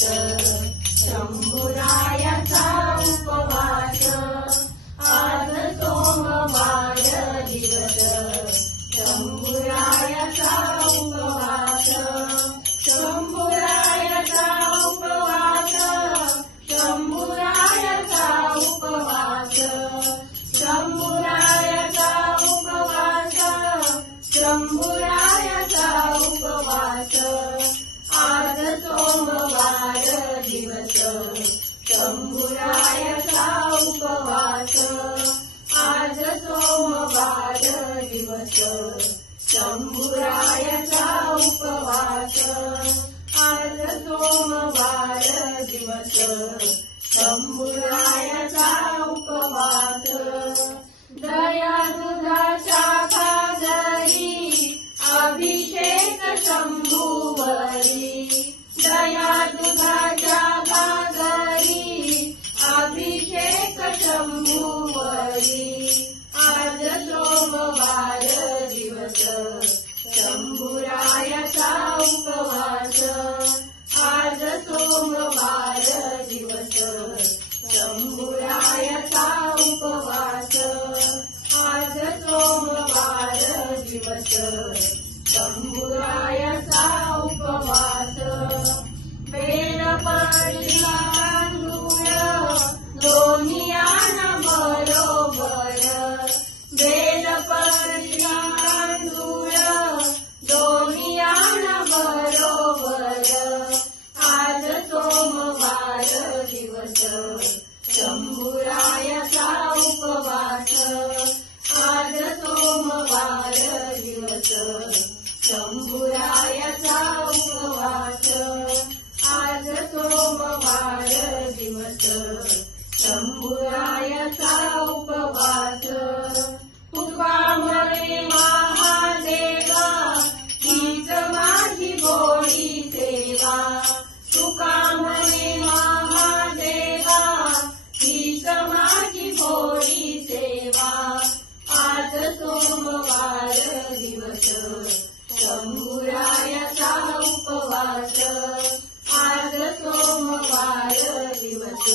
दिवस शंभूरायाचा उपवास आज सोमवार दिवस शंभूरायाचा उपवास शंभूरायाचा उपवास शंभूरायाचा उपवास शंभूरायाचा उपवास शंभूरायाचा उपवास आज सोमवार दिवस शंभूरायाचा उपवास आज सोमवार दिवस शंभूरायाचा उपवास आज सोमवार दिवस शंभूरायाचा उपवास दया दुधाच्या घागरी अभिषेक शंभूवरी दया दुधाच्या घागरी अभिषेक शंभूवरी आज सोमवार दिवस शंभूरायाचा उपवास आज सोमवार दिवस शंभूरायाचा उपवास आज सोमवार दिवस शंभूरायाचा उपवास बेलपत्री तांदूळ दोन्हीयान बरोबर बेलपत्री तांदूळ दोन्हीयान बरोबर आज सोमवार दिवस शंभूरायाचा उपवास आज सोमवार दिवस शंभूरायाचा उपवास आज सोमवार दिवस शंभूरायाचा उपवास तुका म्हणे महादेवा हीच माझी गोडी सेवा तुका म्हणे महादेवा हीच माझी गोडी सेवा आज सोमवार दिवस शंभूरायाचा उपवास आज सोमवार दिवस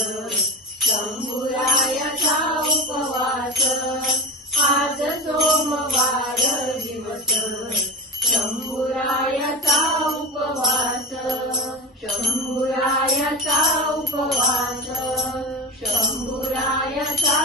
शंभूरायाचा उपवास आज सोमवार दिवस शंभूरायाचा उपवास शंभूरायाचा उपवास शंभूरायाचा